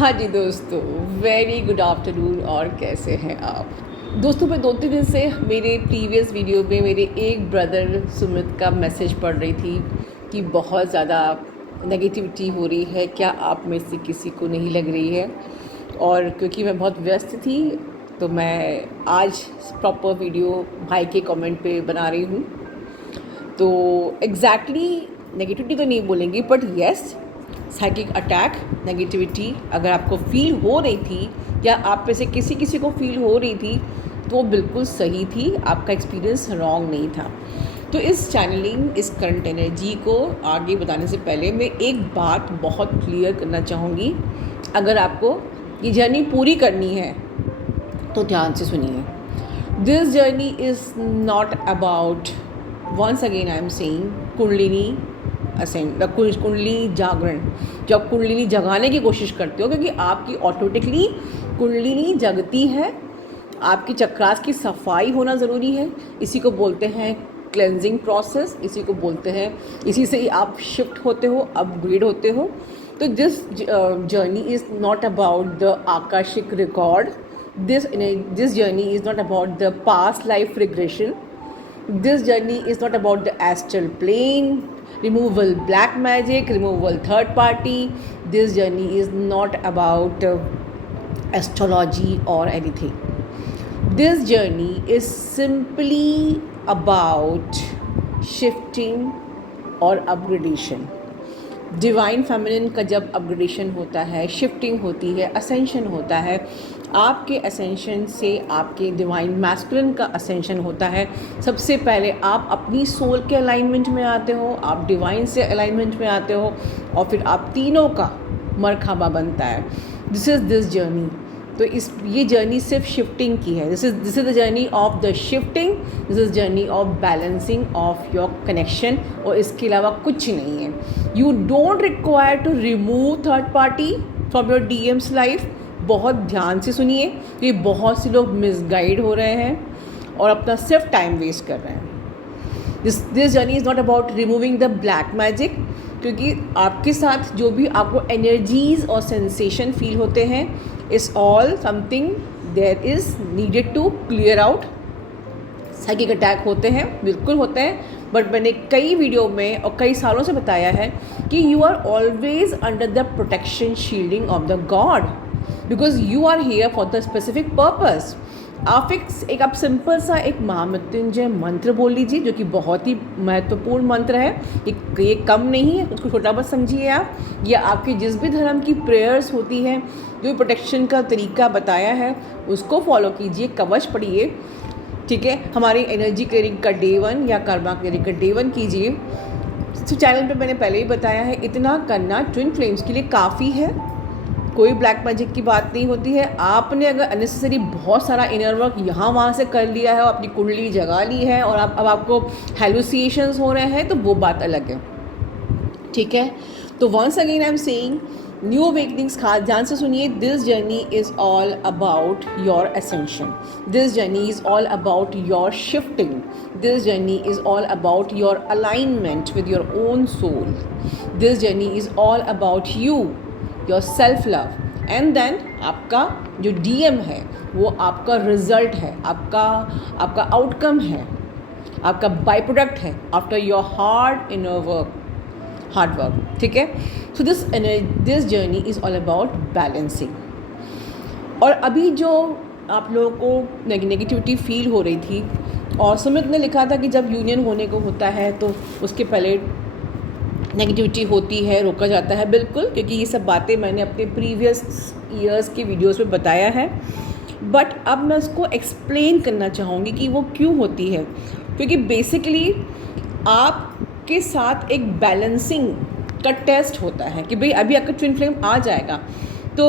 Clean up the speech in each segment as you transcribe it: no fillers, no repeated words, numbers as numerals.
हाँ जी दोस्तों, very good afternoon. और कैसे हैं आप दोस्तों? मैं 2-3 दिन से मेरे प्रीवियस वीडियो में मेरे एक ब्रदर सुमित का मैसेज पढ़ रही थी कि बहुत ज़्यादा नेगेटिविटी हो रही है, क्या आप में से किसी को नहीं लग रही है? और क्योंकि मैं बहुत व्यस्त थी तो मैं आज प्रॉपर वीडियो भाई के कमेंट पे बना रही हूँ। तो एग्जैक्टली नेगेटिविटी तो नहीं बोलेंगे, but yes, psychic attack negativity अगर आपको फील हो रही थी या आप में से किसी किसी को फील हो रही थी तो वो बिल्कुल सही थी, आपका एक्सपीरियंस रॉन्ग नहीं था। तो इस चैनलिंग, इस करंट एनर्जी को आगे बताने से पहले मैं एक बात बहुत क्लियर करना चाहूँगी। अगर आपको ये जर्नी पूरी करनी है तो ध्यान से सुनिए। This journey is not about, once again I am saying, Kundalini कुंडली जागरण। जब कुंडलिनी जगाने की कोशिश करते हो, क्योंकि आपकी ऑटोमेटिकली कुंडलिनी जगती है, आपकी चक्रास की सफाई होना ज़रूरी है। इसी को बोलते हैं क्लेंजिंग प्रोसेस, इसी को बोलते हैं, इसी से ही आप शिफ्ट होते हो, अपग्रेड होते हो। तो this journey is not about the Akashic record, this journey is not about the past life regression, this journey is not about the astral plane, removal black magic, removal third party. This journey is not about astrology or anything. This journey is simply about shifting or upgradation. Divine feminine का जब upgradation होता है, shifting होती है, ascension होता है, आपके ascension से आपके डिवाइन मैस्कुलिन का असेंशन होता है। सबसे पहले आप अपनी सोल के अलाइनमेंट में आते हो, आप डिवाइन से अलाइनमेंट में आते हो, और फिर आप तीनों का मरहबा बनता है। दिस जर्नी, तो ये जर्नी सिर्फ शिफ्टिंग की है। This is the journey of the shifting, this is journey of balancing of your connection, और इसके अलावा कुछ नहीं है। You don't require to remove third party from your डीएम्स लाइफ। बहुत ध्यान से सुनिए, ये बहुत से लोग मिसगाइड हो रहे हैं और अपना सिर्फ टाइम वेस्ट कर रहे हैं। This journey is not about removing the black magic, क्योंकि आपके साथ जो भी आपको एनर्जीज और सेंसेशन फील होते हैं, is all something there is needed to clear out. Psychic attack होते हैं, बिल्कुल होते हैं, बट मैंने कई वीडियो में और कई सालों से बताया है कि you are always under the protection shielding of the god, because you are here for the specific purpose. आप सिंपल सा एक महामृत्युंजय मंत्र बोल लीजिए, जो कि बहुत ही महत्वपूर्ण मंत्र है। ये कम नहीं है, उसको छोटा मत समझिए आप। या आपकी जिस भी धर्म की प्रेयर्स होती है, जो प्रोटेक्शन का तरीका बताया है, उसको फॉलो कीजिए, कवच पढ़िए, ठीक है। हमारी एनर्जी क्लियरिंग का डे 1 या कर्मा क्लियरिंग का डे 1 कीजिए। तो चैनल पे मैंने पहले ही बताया है, इतना करना ट्विन फ्लेम्स के लिए काफ़ी है। कोई ब्लैक मैजिक की बात नहीं होती है। आपने अगर अननेसेसरी बहुत सारा इनर वर्क यहाँ वहाँ से कर लिया है और अपनी कुंडली जगा ली है और अब आपको हेलुसिनेशंस हो रहे हैं, तो वो बात अलग है, ठीक है। तो once again I am saying, new awakenings, खास ध्यान से सुनिए। This journey is all about your ascension, this journey is all about your shifting, this journey is all about your alignment with your own soul, this journey is all about you, your self love, and then आपका जो DM है वो आपका result है, आपका outcome है, आपका by product है आफ्टर योर हार्ड वर्क, ठीक है। So this journey is all about balancing. और अभी जो आप लोगों को नेगेटिविटी फील हो रही थी, और सुमित ने लिखा था कि जब यूनियन होने को होता है तो उसके पहले नेगेटिविटी होती है, रोका जाता है। बिल्कुल, क्योंकि ये सब बातें मैंने अपने प्रीवियस ईयर्स के वीडियोस में बताया है, बट अब मैं उसको एक्सप्लेन करना चाहूँगी कि वो क्यों होती है। क्योंकि बेसिकली आपके साथ एक बैलेंसिंग का टेस्ट होता है कि भाई अभी आपका ट्विन फ्लेम आ जाएगा तो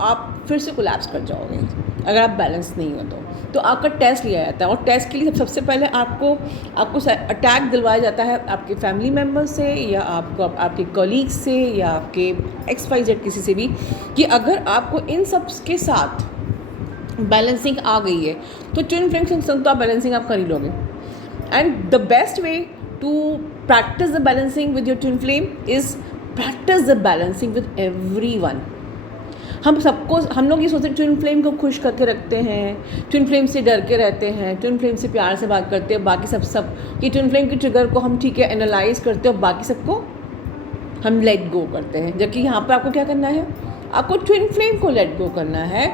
आप फिर से कोलैप्स कर जाओगे अगर आप बैलेंस नहीं हो तो आपका टेस्ट लिया जाता है। और टेस्ट के लिए सबसे पहले आपको अटैक दिलवाया जाता है आपके फैमिली मेम्बर से, या आपको आपके कलीग्स से, या आपके XYZ किसी से भी, कि अगर आपको इन सब के साथ बैलेंसिंग आ गई है तो ट्विन फ्लेम के संग तो आप बैलेंसिंग आप कर ही लोगे। And the best way to practice the balancing with your twin flame is practice the balancing with everyone. हम लोग ये सोचते हैं ट्विन फ्लेम को खुश करके रखते हैं, ट्विन फ्लेम से डर के रहते हैं, ट्विन फ्लेम से प्यार से बात करते हैं, बाकी सब ये ट्विन फ्लेम के ट्रिगर को हम ठीक है एनालाइज करते हैं और बाकी सबको हम लेट गो करते हैं। जबकि यहाँ पर आपको क्या करना है, आपको ट्विन फ्लेम को लेट गो करना है।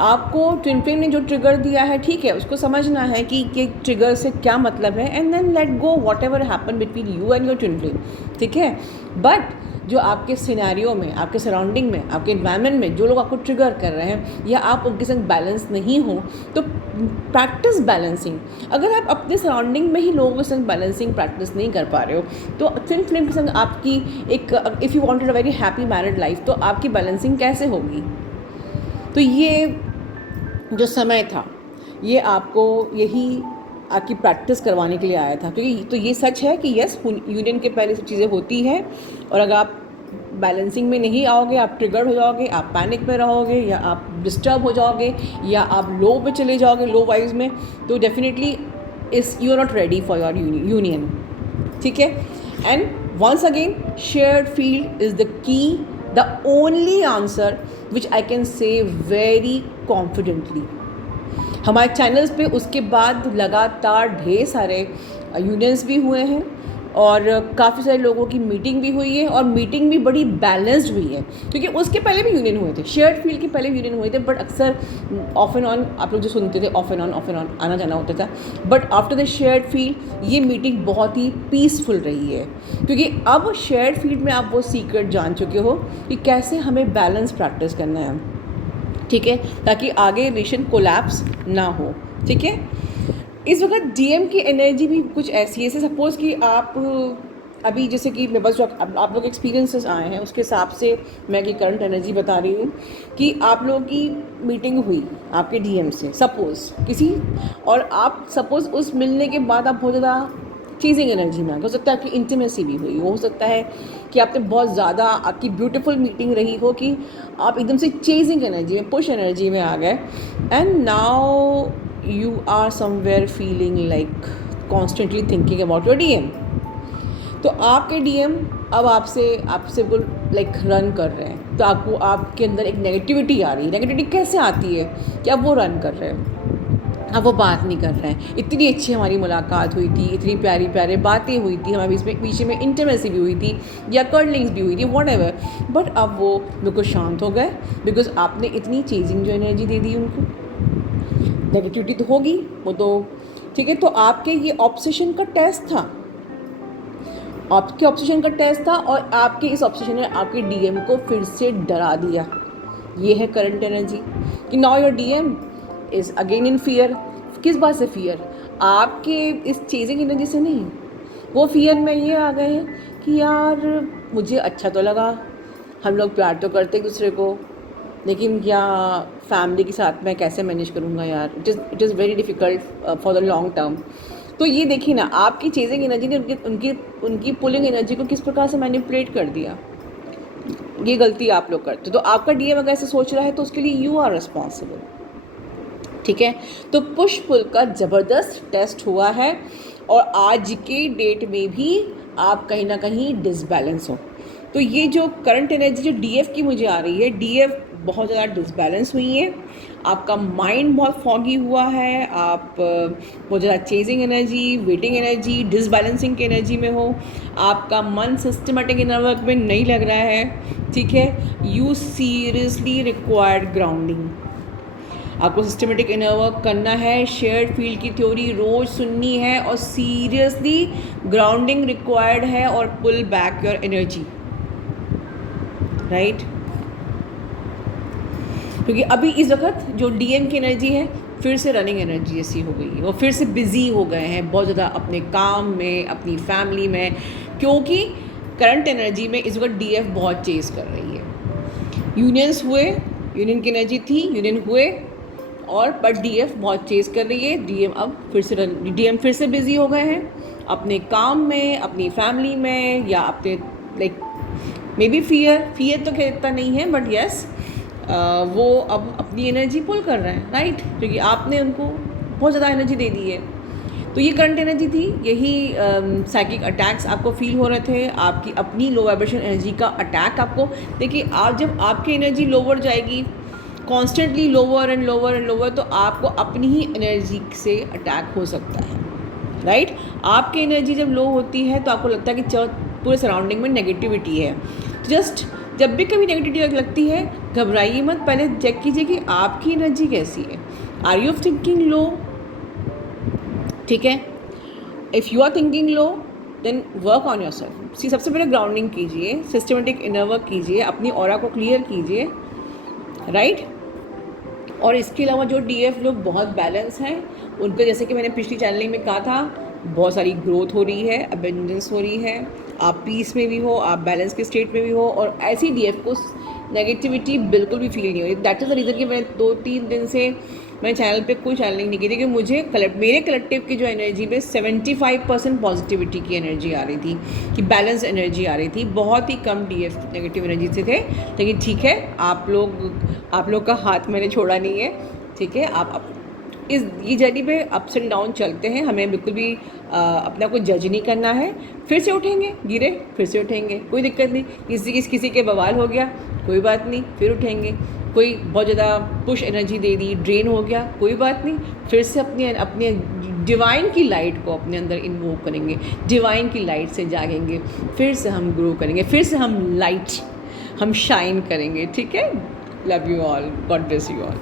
आपको ट्विन फ्लेम ने जो ट्रिगर दिया है ठीक है उसको समझना है कि ये ट्रिगर से क्या मतलब है, and then let go whatever happen between you and your twin flame, ठीक है। बट जो आपके सिनेरियो में, आपके सराउंडिंग में, आपके एनवायरनमेंट में जो लोग आपको ट्रिगर कर रहे हैं या आप उनके संग बैलेंस नहीं हो, तो प्रैक्टिस बैलेंसिंग। अगर आप अपने सराउंडिंग में ही लोगों के संग बैलेंसिंग प्रैक्टिस नहीं कर पा रहे हो तो ट्विन फ्लेम के संग आपकी एक, if you wanted a very happy married life, तो आपकी बैलेंसिंग कैसे होगी। तो ये जो समय था ये आपको यही आपकी प्रैक्टिस करवाने के लिए आया था, क्योंकि तो ये सच है कि यस यूनियन के पहले सब चीज़ें होती हैं और अगर आप बैलेंसिंग में नहीं आओगे, आप ट्रिगर हो जाओगे, आप पैनिक में रहोगे या आप डिस्टर्ब हो जाओगे या आप लो पे चले जाओगे, लो वाइज में, तो definitely you are not ready for your union, ठीक है। And once again shared field is the key, the only answer which I can say very confidently. हमारे चैनल्स पे उसके बाद लगातार ढेर सारे यूनियंस भी हुए हैं और काफ़ी सारे लोगों की मीटिंग भी हुई है और मीटिंग भी बड़ी बैलेंस्ड हुई है, क्योंकि उसके पहले भी यूनियन हुए थे, शेयर्ड फील्ड के पहले यूनियन हुए थे, बट अक्सर ऑफ एंड ऑन आप लोग जो सुनते थे ऑफ एंड ऑन आना जाना होता था। But after the shared field ये मीटिंग बहुत ही पीसफुल रही है, क्योंकि अब शेयर्ड फील्ड में आप वो सीक्रेट जान चुके हो कि कैसे हमें बैलेंस प्रैक्टिस करना है, ठीक है, ताकि आगे रिलेशन कोलैप्स ना हो, ठीक है। इस वक्त डीएम की एनर्जी भी कुछ ऐसी है, सपोज़ कि आप अभी जैसे कि मेरे पास जो आप लोग एक्सपीरियंसेस आए हैं उसके हिसाब से मैं की करंट एनर्जी बता रही हूँ कि आप लोगों की मीटिंग हुई आपके डीएम से सपोज़ किसी, और आप सपोज़ उस मिलने के बाद आप बहुत ज़्यादा चीजिंग एनर्जी में आ गए, हो सकता है आपकी इंटीमेसी भी हुई हो सकता है कि आपने बहुत ज़्यादा आपकी ब्यूटीफुल मीटिंग रही हो कि आप एकदम से चेजिंग एनर्जी में, पुश एनर्जी में आ गए, and now you are somewhere feeling like constantly thinking about your DM. तो आपके डीएम अब आपसे बिल्कुल लाइक रन कर रहे हैं, तो आपको आपके अंदर एक नेगेटिविटी आ रही है। नेगेटिविटी कैसे आती है कि आप वो रन कर रहे हैं, अब वो बात नहीं कर रहे हैं। इतनी अच्छी हमारी मुलाकात हुई थी, इतनी प्यारी प्यारी बातें हुई थी, हमारे बीच में इंटीमेसी भी हुई थी या कर्लिंग्स भी हुई थी, व्हाटएवर, बट अब वो बिल्कुल शांत हो गए बिकॉज आपने इतनी चेजिंग जो एनर्जी दे दी उनको। नेगेटिविटी तो होगी वो तो ठीक है, तो आपके ये ऑब्सेशन का टेस्ट था, आपके ऑब्सेशन का टेस्ट था और आपके इस ऑब्सेशन ने आपके डीएम को फिर से डरा दिया। ये है करंट एनर्जी कि now your DM is again in fear. किस बात से फियर? आपके इस चेजिंग एनर्जी से नहीं, वो फियर में ये आ गए हैं कि यार मुझे अच्छा तो लगा, हम लोग प्यार तो करते एक दूसरे को, लेकिन क्या फैमिली के साथ मैं कैसे मैनेज करूँगा यार, it is very difficult for the long term. तो ये देखिए ना, आपकी चेजिंग एनर्जी ने उनकी पुलिंग एनर्जी को किस प्रकार से मैनिपुलेट कर दिया। ये गलती आप लोग करते, तो आपका डीएम अगर ऐसे सोच रहा है तो उसके लिए यू आर रिस्पॉन्सिबल, ठीक है। तो पुश पुल का ज़बरदस्त टेस्ट हुआ है और आज के डेट में भी आप कहीं ना कहीं डिसबैलेंस हो। तो ये जो करंट एनर्जी जो डीएफ की मुझे आ रही है, डीएफ बहुत ज़्यादा डिसबैलेंस हुई है, आपका माइंड बहुत फॉगी हुआ है, आप बहुत ज़्यादा chasing energy, waiting energy, disbalancing की एनर्जी में हो, आपका मन सिस्टमेटिक इनर वर्क में नहीं लग रहा है, ठीक है। यू सीरियसली रिक्वायर्ड ग्राउंडिंग, आपको सिस्टमेटिक इनर वर्क करना है, शेयर्ड फील्ड की थ्योरी रोज़ सुननी है और सीरियसली ग्राउंडिंग रिक्वायर्ड है और pull back your energy, right. क्योंकि अभी इस वक्त जो डीएम की एनर्जी है फिर से रनिंग एनर्जी जैसी हो गई है, वो फिर से बिज़ी हो गए हैं बहुत ज़्यादा अपने काम में, अपनी फैमिली में, क्योंकि करंट एनर्जी में इस वक्त डीएफ बहुत चेज़ कर रही है। यूनियंस हुए, यूनियन की एनर्जी थी, यूनियन हुए और बट डीएफ बहुत चेज़ कर रही है। डीएम फिर से बिज़ी हो गए हैं अपने काम में, अपनी फैमिली में, या अपने लाइक मे बी फियर तो खैर इतना नहीं है, बट यस वो अब अपनी एनर्जी पुल कर रहे हैं, राइट, क्योंकि आपने उनको बहुत ज़्यादा एनर्जी दे दी है। तो ये करंट एनर्जी थी, यही साइकिक अटैक्स आपको फील हो रहे थे, आपकी अपनी लो वाइब्रेशन एनर्जी का अटैक आपको। देखिए, आप जब आपकी एनर्जी लोवर जाएगी constantly lower and lower and lower, तो आपको अपनी ही एनर्जी से अटैक हो सकता है, राइट? आपकी एनर्जी जब लो होती है तो आपको लगता है कि पूरे सराउंडिंग में नेगेटिविटी है। तो जस्ट जब भी कभी नेगेटिविटी लगती है, घबराइए मत, पहले चेक कीजिए कि आपकी एनर्जी कैसी है। Are you thinking low? ठीक है, if you are thinking low then work on yourself. सबसे पहले ग्राउंडिंग कीजिए, सिस्टमेटिक इनर वर्क कीजिए, अपनी ऑरा को क्लियर कीजिए, राइट? और इसके अलावा जो डीएफ लोग बहुत बैलेंस हैं, उनका जैसे कि मैंने पिछली चैनलिंग में कहा था, बहुत सारी ग्रोथ हो रही है, अबेंडेंस हो रही है, आप पीस में भी हो, आप बैलेंस के स्टेट में भी हो, और ऐसी डीएफ को नेगेटिविटी बिल्कुल भी फील नहीं हो रही। दैट इज़ द रीज़न कि मैंने 2-3 दिन से मैंने चैनल पे कोई चैनलिंग नहीं की थी, कि मुझे मेरे कलेक्टिव की जो एनर्जी में 75% पॉजिटिविटी की एनर्जी आ रही थी, कि बैलेंस एनर्जी आ रही थी। बहुत ही कम डीएफ नेगेटिव एनर्जी से थे। लेकिन ठीक है, आप लोग का हाथ मैंने छोड़ा नहीं है, ठीक है? आप ये जर्नी पे अप्स एंड डाउन चलते हैं, हमें बिल्कुल भी अपना कोई जज नहीं करना है। फिर से उठेंगे, गिरे फिर से उठेंगे, कोई दिक्कत नहीं। किसी के बवाल हो गया, कोई बात नहीं, फिर उठेंगे। कोई बहुत ज़्यादा पुश एनर्जी दे दी, ड्रेन हो गया, कोई बात नहीं, फिर से अपनी डिवाइन की लाइट को अपने अंदर इन्वोक करेंगे, डिवाइन की लाइट से जागेंगे, फिर से हम ग्रो करेंगे, फिर से हम शाइन करेंगे, ठीक है? Love you all, God bless you all.